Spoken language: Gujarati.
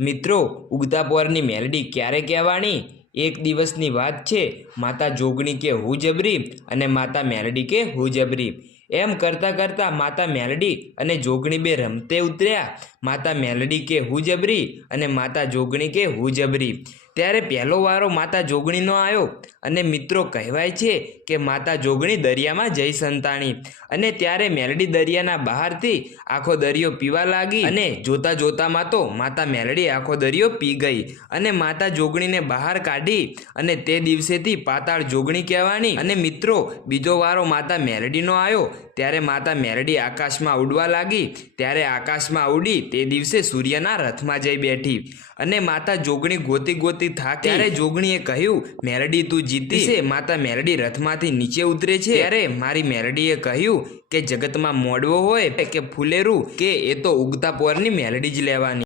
મિત્રો, ઉગતા પોરની મેલડી ક્યારે કહેવાની? એક દિવસની વાત છે। માતા જોગણી કે હું જબરી અને માતા મેલડી કે હું જબરી। એમ કરતા કરતા માતા મેલડી અને જોગણી બે રમતે ઉતર્યા। માતા મેલડી કે હું જબરી અને માતા જોગણી કે હું જબરી। ત્યારે પહેલો વારો માતા જોગણીનો આવ્યો અને મિત્રો કહેવાય છે કે માતા જોગણી દરિયામાં જઈ સંતાણી અને ત્યારે મેલડી દરિયાના બહારથી આખો દરિયો પીવા લાગી અને જોતા જોતામાં તો માતા મેલડી આખો દરિયો પી ગઈ અને માતા જોગણીને બહાર કાઢી અને તે દિવસેથી પાતાળ જોગણી કહેવાની। અને મિત્રો બીજો વારો માતા મેલડીનો આવ્યો ત્યારે માતા મેલડી આકાશમાં ઉડવા લાગી। ત્યારે આકાશમાં ઉડી તે દિવસે સૂર્યના રથમાં જઈ બેઠી અને માતા જોગણી ગોતી ગોતી થાકી। ત્યારે જોગણીએ કહ્યું, મેલડી તું જીતી છે। માતા મેલડી રથમાંથી નીચે ઉતરે છે ત્યારે મારી મેલડીએ કહ્યું કે જગતમાં મોડવો હોય કે ફુલેરું કે એ તો ઉગતા પોરની મેલડી જ લેવાની।